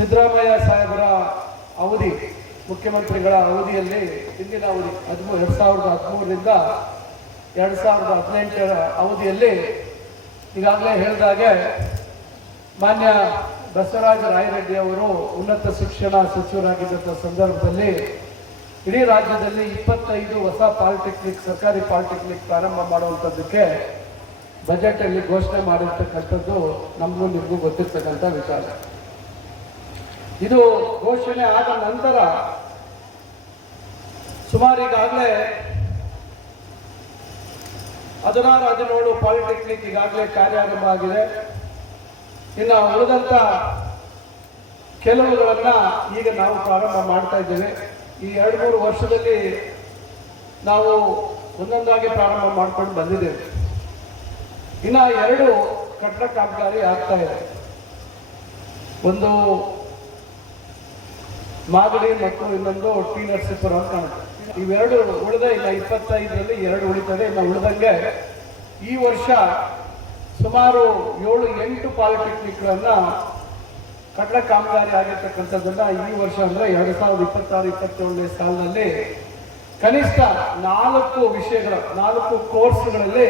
ಸಿದ್ದರಾಮಯ್ಯ ಸಾಹೇಬರ ಅವಧಿ, ಮುಖ್ಯಮಂತ್ರಿಗಳ ಅವಧಿಯಲ್ಲಿ ಹಿಂದಿನ ಅವಧಿ 2013ರಿಂದ 2018ರ ಅವಧಿಯಲ್ಲಿ ಈಗಾಗಲೇ ಹೇಳಿದಾಗೆ ಮಾನ್ಯ ಬಸವರಾಜ ರಾಯರೆಡ್ಡಿ ಅವರು ಉನ್ನತ ಶಿಕ್ಷಣ ಸಚಿವರಾಗಿದ್ದಂಥ ಸಂದರ್ಭದಲ್ಲಿ ಇಡೀ ರಾಜ್ಯದಲ್ಲಿ 25 ಹೊಸ ಪಾಲಿಟೆಕ್ನಿಕ್, ಸರ್ಕಾರಿ ಪಾಲಿಟೆಕ್ನಿಕ್ ಪ್ರಾರಂಭ ಮಾಡುವಂಥದ್ದಕ್ಕೆ ಬಜೆಟಲ್ಲಿ ಘೋಷಣೆ ಮಾಡಿರ್ತಕ್ಕಂಥದ್ದು ನಮಗೂ ನಿಮಗೂ ಗೊತ್ತಿರ್ತಕ್ಕಂಥ ವಿಚಾರ. ಇದು ಘೋಷಣೆ ಆದ ನಂತರ ಸುಮಾರು ಈಗಾಗಲೇ 16-17 ಪಾಲಿಟೆಕ್ನಿಕ್ ಈಗಾಗಲೇ ಕಾರ್ಯಾರಂಭ ಆಗಿದೆ. ಇನ್ನು ಉಳಿದಂಥ ಕೆಲವುಗಳನ್ನ ಈಗ ನಾವು ಪ್ರಾರಂಭ ಮಾಡ್ತಾ ಇದ್ದೇವೆ. ಈ 2-3 ವರ್ಷದಲ್ಲಿ ನಾವು ಒಂದೊಂದಾಗಿ ಪ್ರಾರಂಭ ಮಾಡ್ಕೊಂಡು ಬಂದಿದ್ದೇವೆ. ಇನ್ನು 2 ಕಟ್ಟಡ ಕಾಮಗಾರಿ ಆಗ್ತಾ ಇದೆ. ಒಂದು ಮಾಗಡಿ ಮತ್ತು ಇನ್ನೊಂದು ಟಿ ನರಸೀಪುರ ಅಂತ ಕಾಣುತ್ತೆ. ಇವೆರಡು ಉಳಿದ, ಇಲ್ಲ 25ರಲ್ಲಿ 2 ಉಳಿತದೆ. ಇನ್ನು ಉಳಿದಂಗೆ ಈ ವರ್ಷ ಸುಮಾರು 7-8 ಪಾಲಿಟೆಕ್ನಿಕ್ಗಳನ್ನ ಕಟ್ಟಡ ಕಾಮಗಾರಿ ಆಗಿರ್ತಕ್ಕಂಥದ್ದನ್ನ ಈ ವರ್ಷ ಅಂದರೆ 2026-27ನೇ ಸಾಲಿನಲ್ಲಿ ಕನಿಷ್ಠ 4 ವಿಷಯಗಳ 4 ಕೋರ್ಸ್ಗಳಲ್ಲಿ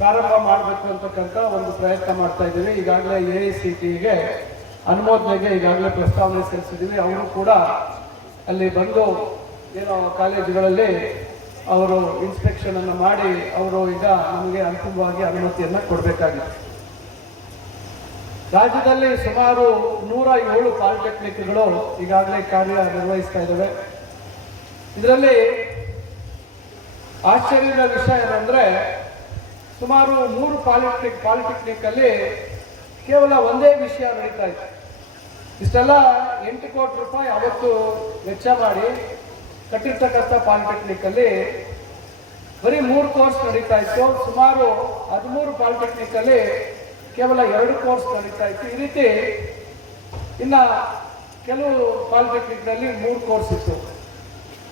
ಪ್ರಾರಂಭ ಮಾಡಬೇಕು ಅಂತಕ್ಕಂಥ ಒಂದು ಪ್ರಯತ್ನ ಮಾಡ್ತಾ ಇದ್ದೀವಿ. ಈಗಾಗಲೇ AICTEಗೆ ಅನುಮೋದನೆಗೆ ಈಗಾಗಲೇ ಪ್ರಸ್ತಾವನೆ ಸಲ್ಲಿಸಿದ್ದೀವಿ. ಅವರು ಕೂಡ ಅಲ್ಲಿ ಬಂದು ಏನೋ ಕಾಲೇಜುಗಳಲ್ಲಿ ಅವರು ಇನ್ಸ್ಪೆಕ್ಷನ್ ಅನ್ನು ಮಾಡಿ ಅವರು ಈಗ ನಮಗೆ ಅಂತಿಮವಾಗಿ ಅನುಮತಿಯನ್ನು ಕೊಡಬೇಕಾಗಿದೆ. ರಾಜ್ಯದಲ್ಲಿ ಸುಮಾರು 107 ಪಾಲಿಟೆಕ್ನಿಕ್ಗಳು ಈಗಾಗಲೇ ಕಾರ್ಯ ನಿರ್ವಹಿಸ್ತಾ ಇದ್ದಾವೆ. ಇದರಲ್ಲಿ ಆಶ್ಚರ್ಯದ ವಿಷಯ ಏನಂದ್ರೆ ಸುಮಾರು 3 ಪಾಲಿಟೆಕ್ನಿಕ್ ಅಲ್ಲಿ ಕೇವಲ ಒಂದೇ ವಿಷಯ ನಡೀತಾ ಇತ್ತು. ಇಷ್ಟೆಲ್ಲ 8 ಕೋಟಿ ರೂಪಾಯಿ ಅವತ್ತು ವೆಚ್ಚ ಮಾಡಿ ಕಟ್ಟಿರ್ತಕ್ಕಂಥ ಪಾಲಿಟೆಕ್ನಿಕ್ ಅಲ್ಲಿ ಬರೀ 3 ಕೋರ್ಸ್ ನಡೀತಾ ಇತ್ತು. ಸುಮಾರು 13 ಪಾಲಿಟೆಕ್ನಿಕ್ ಅಲ್ಲಿ ಕೇವಲ 2 ಕೋರ್ಸ್ ನಡೀತಾ ಇತ್ತು. ಈ ರೀತಿ ಇನ್ನು ಕೆಲವು ಪಾಲಿಟೆಕ್ನಿಕ್ನಲ್ಲಿ 3 ಕೋರ್ಸ್ ಇತ್ತು.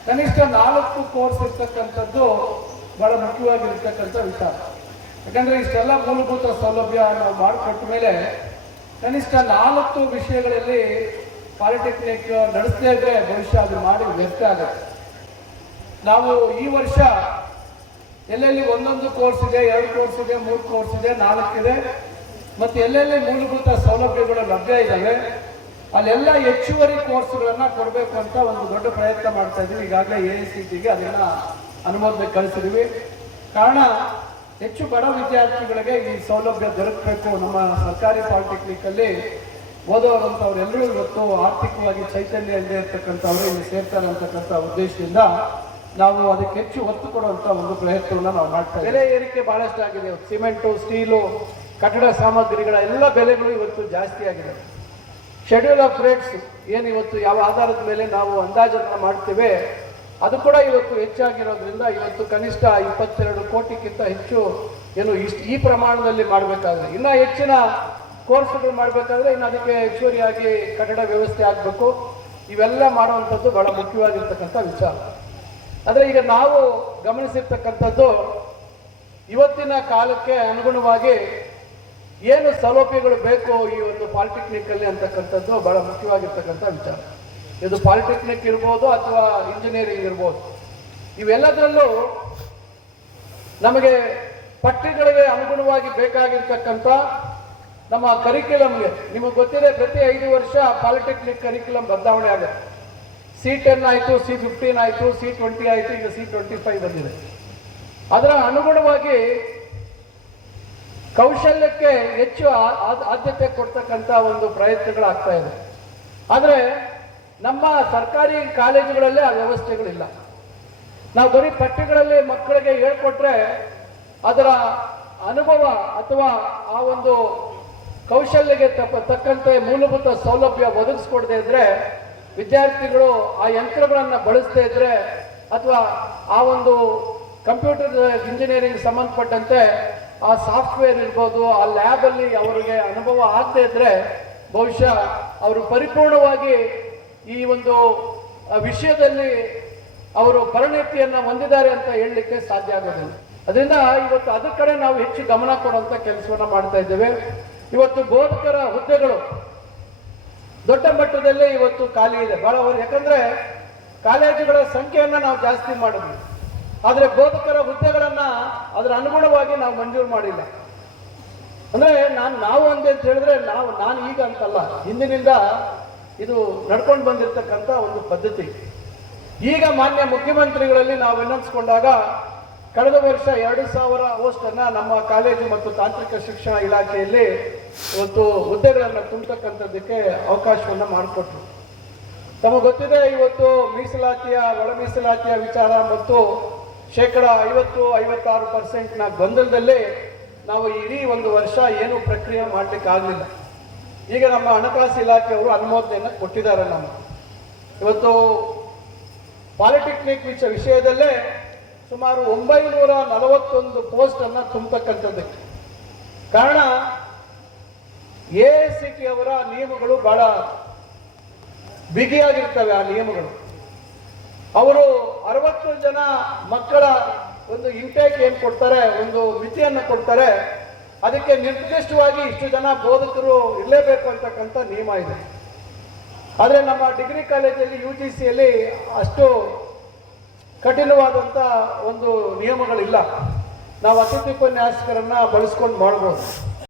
ಕನಿಷ್ಠ 4 ಕೋರ್ಸ್ ಇರ್ತಕ್ಕಂಥದ್ದು ಬಹಳ ಮುಖ್ಯವಾಗಿರ್ತಕ್ಕಂಥ ವಿಚಾರ. ಯಾಕಂದ್ರೆ ಇಷ್ಟೆಲ್ಲ ಮೂಲಭೂತ ಸೌಲಭ್ಯ ನಾವು ಮಾಡಿಕೊಟ್ಟ ಮೇಲೆ ಕನಿಷ್ಠ 4 ವಿಷಯಗಳಲ್ಲಿ ಪಾಲಿಟೆಕ್ನಿಕ್ ನಡೆಸದೇ ಇದ್ರೆ ಭವಿಷ್ಯ ಅದು ಮಾಡಿ ವ್ಯರ್ಥ ಆಗುತ್ತೆ. ನಾವು ಈ ವರ್ಷ ಎಲ್ಲೆಲ್ಲಿ ಒಂದೊಂದು ಕೋರ್ಸ್ ಇದೆ, 2 ಕೋರ್ಸ್ ಇದೆ, 3 ಕೋರ್ಸ್ ಇದೆ, 4 ಇದೆ, ಮತ್ತು ಎಲ್ಲೆಲ್ಲಿ ಮೂಲಭೂತ ಸೌಲಭ್ಯಗಳು ಲಭ್ಯ ಇದ್ದಾವೆ ಅಲ್ಲೆಲ್ಲ ಹೆಚ್ಚುವರಿ ಕೋರ್ಸ್ಗಳನ್ನ ಕೊಡಬೇಕು ಅಂತ ಒಂದು ದೊಡ್ಡ ಪ್ರಯತ್ನ ಮಾಡ್ತಾ ಇದ್ದೀವಿ. ಈಗಾಗಲೇ AICTEಗೆ ಅದನ್ನ ಅನುಮೋದನೆ ಕಳಿಸಿದ್ದೀವಿ. ಕಾರಣ ಹೆಚ್ಚು ಬಡ ವಿದ್ಯಾರ್ಥಿಗಳಿಗೆ ಈ ಸೌಲಭ್ಯ ದೊರಕಬೇಕು. ನಮ್ಮ ಸರ್ಕಾರಿ ಪಾಲಿಟೆಕ್ನಿಕ್ ಅಲ್ಲಿ ಓದೋರಂಥವ್ರೆಲ್ಲರೂ ಇವತ್ತು ಆರ್ಥಿಕವಾಗಿ ಚೈತನ್ಯ ಇಲ್ಲದೆ ಇರ್ತಕ್ಕಂಥವ್ರು ಇಲ್ಲಿ ಸೇರ್ತಾರೆ ಅಂತಕ್ಕಂಥ ಉದ್ದೇಶದಿಂದ ನಾವು ಅದಕ್ಕೆ ಹೆಚ್ಚು ಒತ್ತು ಕೊಡುವಂಥ ಒಂದು ಪ್ರಯತ್ನವನ್ನು ನಾವು ಮಾಡ್ತಾ ಇದ್ದೀವಿ. ಬೆಲೆ ಏರಿಕೆ ಬಹಳಷ್ಟು ಆಗಿದೆ. ಸಿಮೆಂಟು, ಸ್ಟೀಲು, ಕಟ್ಟಡ ಸಾಮಗ್ರಿಗಳ ಎಲ್ಲ ಬೆಲೆಗಳು ಇವತ್ತು ಜಾಸ್ತಿ ಆಗಿದೆ. ಶೆಡ್ಯೂಲ್ ಆಫ್ ರೇಟ್ಸ್ ಏನು ಇವತ್ತು ಯಾವ ಆಧಾರದ ಮೇಲೆ ನಾವು ಅಂದಾಜನ್ನು ಮಾಡ್ತೇವೆ ಅದು ಕೂಡ ಇವತ್ತು ಹೆಚ್ಚಾಗಿರೋದ್ರಿಂದ ಇವತ್ತು ಕನಿಷ್ಠ 22 ಕೋಟಿಗಿಂತ ಹೆಚ್ಚು ಏನು ಈ ಪ್ರಮಾಣದಲ್ಲಿ ಮಾಡಬೇಕಾದ್ರೆ, ಇನ್ನು ಹೆಚ್ಚಿನ ಕೋರ್ಸ್ಗಳು ಮಾಡಬೇಕಾದ್ರೆ ಇನ್ನು ಅದಕ್ಕೆ ಹೆಚ್ಚುವರಿಯಾಗಿ ಕಟ್ಟಡ ವ್ಯವಸ್ಥೆ ಆಗಬೇಕು. ಇವೆಲ್ಲ ಮಾಡುವಂಥದ್ದು ಬಹಳ ಮುಖ್ಯವಾಗಿರ್ತಕ್ಕಂಥ ವಿಚಾರ. ಆದರೆ ಈಗ ನಾವು ಗಮನಿಸಿರ್ತಕ್ಕಂಥದ್ದು ಇವತ್ತಿನ ಕಾಲಕ್ಕೆ ಅನುಗುಣವಾಗಿ ಏನು ಸೌಲಭ್ಯಗಳು ಬೇಕು ಈ ಒಂದು ಪಾಲಿಟೆಕ್ನಿಕಲ್ಲಿ ಅಂತಕ್ಕಂಥದ್ದು ಬಹಳ ಮುಖ್ಯವಾಗಿರ್ತಕ್ಕಂಥ ವಿಚಾರ. ಇದು ಪಾಲಿಟೆಕ್ನಿಕ್ ಇರ್ಬೋದು ಅಥವಾ ಇಂಜಿನಿಯರಿಂಗ್ ಇರ್ಬೋದು, ಇವೆಲ್ಲದರಲ್ಲೂ ನಮಗೆ ಪಠ್ಯಗಳಿಗೆ ಅನುಗುಣವಾಗಿ ಬೇಕಾಗಿರ್ತಕ್ಕಂಥ ನಮ್ಮ ಕರಿಕ್ಯುಲಮ್ಗೆ, ನಿಮಗೆ ಗೊತ್ತಿದೆ ಪ್ರತಿ 5 ವರ್ಷ ಪಾಲಿಟೆಕ್ನಿಕ್ ಕರಿಕ್ಯುಲಮ್ ಬದಲಾವಣೆ ಆಗುತ್ತೆ. C10 ಆಯಿತು, C15 ಆಯಿತು, C20 ಆಯಿತು, ಈಗ C25 ಬಂದಿದೆ. ಅದರ ಅನುಗುಣವಾಗಿ ಕೌಶಲ್ಯಕ್ಕೆ ಹೆಚ್ಚು ಆದ್ಯತೆ ಕೊಡ್ತಕ್ಕಂಥ ಒಂದು ಪ್ರಯತ್ನಗಳಾಗ್ತಾ ಇದೆ. ಆದರೆ ನಮ್ಮ ಸರ್ಕಾರಿ ಕಾಲೇಜುಗಳಲ್ಲೇ ಆ ವ್ಯವಸ್ಥೆಗಳಿಲ್ಲ. ನಾವು ಬರೀ ಪಠ್ಯಗಳಲ್ಲಿ ಮಕ್ಕಳಿಗೆ ಹೇಳ್ಕೊಟ್ರೆ ಅದರ ಅನುಭವ ಅಥವಾ ಆ ಒಂದು ಕೌಶಲ್ಯಕ್ಕೆ ತಕ್ಕಂತೆ ಮೂಲಭೂತ ಸೌಲಭ್ಯ ಒದಗಿಸ್ಕೊಡದೇ ಇದ್ರೆ, ವಿದ್ಯಾರ್ಥಿಗಳು ಆ ಯಂತ್ರಗಳನ್ನು ಬಳಸದೇ ಇದ್ರೆ ಅಥವಾ ಆ ಒಂದು ಕಂಪ್ಯೂಟರ್ ಇಂಜಿನಿಯರಿಂಗ್ ಸಂಬಂಧಪಟ್ಟಂತೆ ಆ ಸಾಫ್ಟ್ವೇರ್ ಇರ್ಬೋದು, ಆ ಲ್ಯಾಬಲ್ಲಿ ಅವರಿಗೆ ಅನುಭವ ಆಗದೇ ಇದ್ರೆ ಬಹುಶಃ ಅವರು ಪರಿಪೂರ್ಣವಾಗಿ ಈ ಒಂದು ವಿಷಯದಲ್ಲಿ ಅವರು ಪರಿಣತಿಯನ್ನು ಹೊಂದಿದ್ದಾರೆ ಅಂತ ಹೇಳಲಿಕ್ಕೆ ಸಾಧ್ಯ ಆಗೋದಿಲ್ಲ. ಅದರಿಂದ ಇವತ್ತು ಅದರ ಕಡೆ ನಾವು ಹೆಚ್ಚು ಗಮನ ಕೊಡುವಂಥ ಕೆಲಸವನ್ನು ಮಾಡ್ತಾ ಇದ್ದೇವೆ. ಇವತ್ತು ಬೋಧಕರ ಹುದ್ದೆಗಳು ದೊಡ್ಡ ಮಟ್ಟದಲ್ಲಿ ಇವತ್ತು ಖಾಲಿ ಇದೆ ಬಹಳ. ಯಾಕಂದ್ರೆ ಕಾಲೇಜುಗಳ ಸಂಖ್ಯೆಯನ್ನು ನಾವು ಜಾಸ್ತಿ ಮಾಡಿದ್ವಿ, ಆದರೆ ಬೋಧಕರ ಹುದ್ದೆಗಳನ್ನ ಅದರ ಅನುಗುಣವಾಗಿ ನಾವು ಮಂಜೂರು ಮಾಡಿಲ್ಲ. ಅಂದ್ರೆ ನಾವು ಅಂದೆ ಅಂತ ಹೇಳಿದ್ರೆ ನಾನು ಈಗ ಅಂತಲ್ಲ, ಹಿಂದಿನಿಂದ ಇದು ನಡ್ಕೊಂಡು ಬಂದಿರತಕ್ಕಂಥ ಒಂದು ಪದ್ಧತಿ. ಈಗ ಮಾನ್ಯ ಮುಖ್ಯಮಂತ್ರಿಗಳಲ್ಲಿ ನಾವು ವಿನಂತಿಸಿಕೊಂಡಾಗ ಕಳೆದ ವರ್ಷ 2,000 ಪೋಸ್ಟನ್ನ ನಮ್ಮ ಕಾಲೇಜು ಮತ್ತು ತಾಂತ್ರಿಕ ಶಿಕ್ಷಣ ಇಲಾಖೆಯಲ್ಲಿ ಇವತ್ತು ಹುದ್ದೆಗಳನ್ನು ತುಂಬತಕ್ಕಂಥದ್ದಕ್ಕೆ ಅವಕಾಶವನ್ನು ಮಾಡಿಕೊಟ್ರು. ತಮಗೆ ಗೊತ್ತಿದೆ, ಇವತ್ತು ಮೀಸಲಾತಿಯ ಒಳ ಮೀಸಲಾತಿಯ ವಿಚಾರ ಮತ್ತು 50-56% ಗೊಂದಲದಲ್ಲಿ ನಾವು ಇಡೀ ಒಂದು ವರ್ಷ ಏನು ಪ್ರಕ್ರಿಯೆ ಮಾಡಲಿಕ್ಕೆ ಆಗಲಿಲ್ಲ. ಈಗ ನಮ್ಮ ಹಣಕಾಸು ಇಲಾಖೆಯವರು ಅನುಮೋದನೆಯನ್ನು ಕೊಟ್ಟಿದ್ದಾರೆ. ಇವತ್ತು ಪಾಲಿಟೆಕ್ನಿಕ್ ವಿಷಯದಲ್ಲೇ ಸುಮಾರು 941 ಪೋಸ್ಟನ್ನು ತುಂಬತಕ್ಕಂಥದ್ದಕ್ಕೆ ಕಾರಣ AICTE ಅವರ ನಿಯಮಗಳು ಬಹಳ ಬಿಗಿಯಾಗಿರ್ತವೆ. ಆ ನಿಯಮಗಳು ಅವರು 60 ಜನ ಮಕ್ಕಳ ಒಂದು ಇಂಟೇಕ್ ಏನು ಕೊಡ್ತಾರೆ, ಒಂದು ಮಿತಿಯನ್ನು ಕೊಡ್ತಾರೆ, ಅದಕ್ಕೆ ನಿರ್ದಿಷ್ಟವಾಗಿ ಇಷ್ಟು ಜನ ಬೋಧಕರು ಇರಲೇಬೇಕು ಅಂತಕ್ಕಂಥ ನಿಯಮ ಇದೆ. ಆದರೆ ನಮ್ಮ ಡಿಗ್ರಿ ಕಾಲೇಜಲ್ಲಿ UGCಯಲ್ಲಿ ಅಷ್ಟು ಕಠಿಣವಾದಂಥ ಒಂದು ನಿಯಮಗಳಿಲ್ಲ. ನಾವು ಅತಿಥಿ ಉಪನ್ಯಾಸಕರನ್ನ ಬಳಸ್ಕೊಂಡು ಮಾಡ್ಬೋದು.